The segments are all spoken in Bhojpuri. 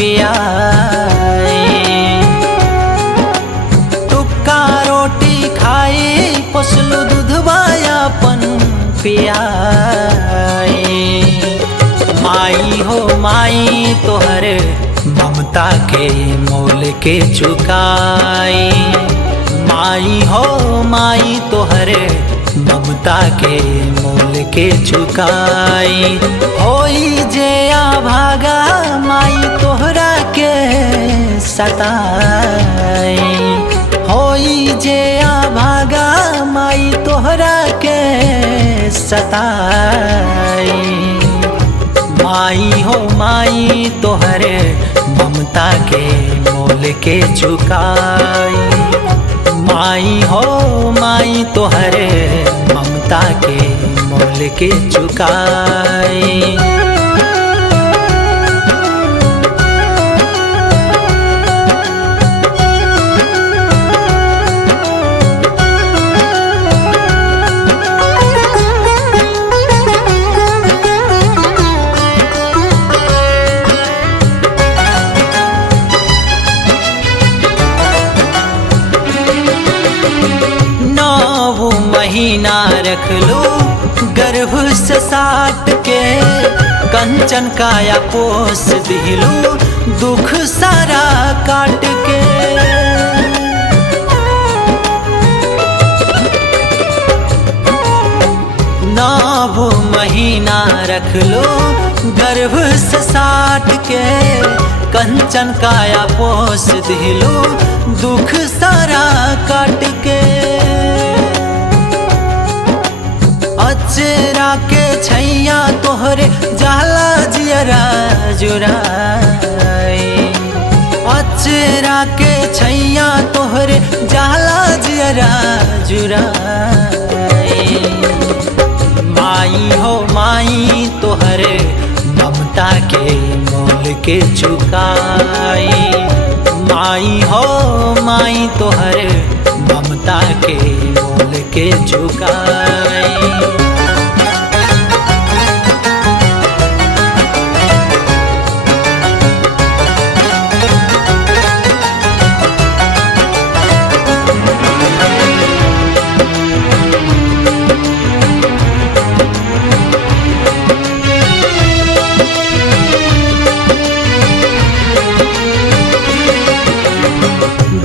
पियाई। टुक्का रोटी खाई पोसलू दूधवा अपन पियाई। माई हो माई तोहरे ममता के मोल के चुकाई। माई हो माई तोहरे ममता के मोल के चुकाई। होई जे भागा माई तोहरा के सताई। होई जे भागा माई तोहरा के सताई। माई हो माई तोहरे ममता के मोल के चुकाई। माई हो माई तोहरे ममता के मोल के चुकाई। महीना रख लो गर्भ से साट के। कंचन काया पोस दिलू दुख सारा काट के। नौ महीना रख लो गर्भ से साट के। कंचन काया पोस दिलू दुख सारा काट के। अचरा के छैया तोहरे जाला जियरा जुराई। अचरा के छैया तोहरे जाला जियरा जुराई। माई हो माई तोहरे ममता के मोल के चुकाई। माई हो माई तोहरे ममता के मोल के चुकाई।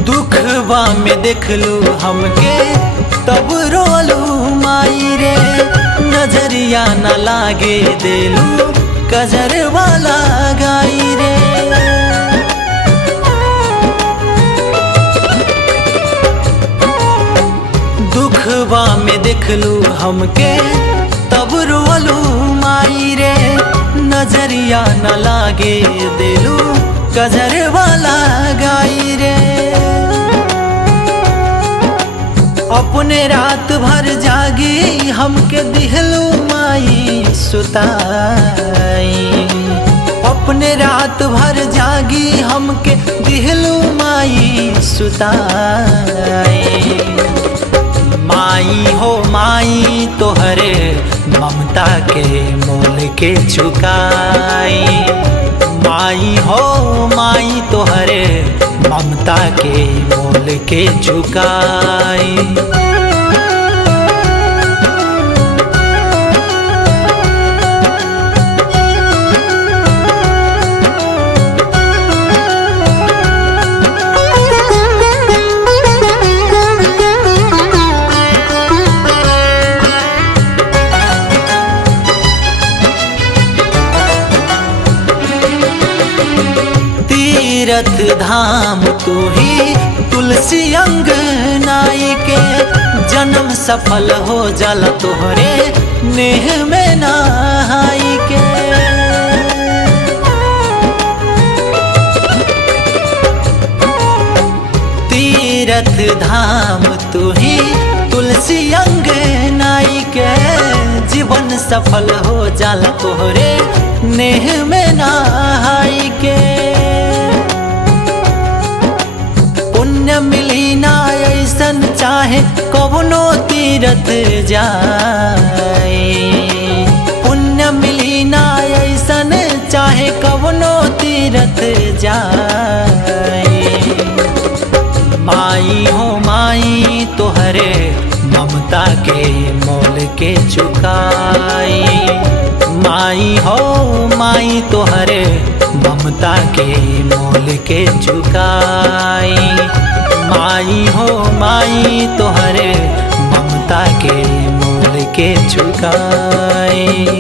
दुखवा में देखलू हमके तब रोलू माई रे। नजरिया न लागे देलू कजरवा लगाई रे। दुखवा में देखलू हमके तब रोलू माई रे। नजरिया न लागे देलू कजरवा लगाई रे। अपने रात भर जागी हमके दिहलू माई सुताई। अपने रात भर जागी हमके दिहलू माई सुताई। माई हो माई तोहरे ममता के मोल के चुकाई। माई हो माई तोहरे ममता के मोल के चुकाई। तीरथ धाम तू ही तुलसी अंग नाई के। जन्म सफल हो जाला तोहरे नेह में नहाई के। तीरथ धाम तू ही तुलसी अंग नाई के। जीवन सफल हो जाला तोहरे नेह में नहाई के। पुण्य मिली ना ऐसन चाहे कवनो तीरथ जाए। पुण्य मिली ना ऐसन चाहे कवनो तीरथ जाए। माई हो माई तोहरे ममता के मोल के चुकाई। माई हो माई तोहरे ममता के मोल के चुकाई।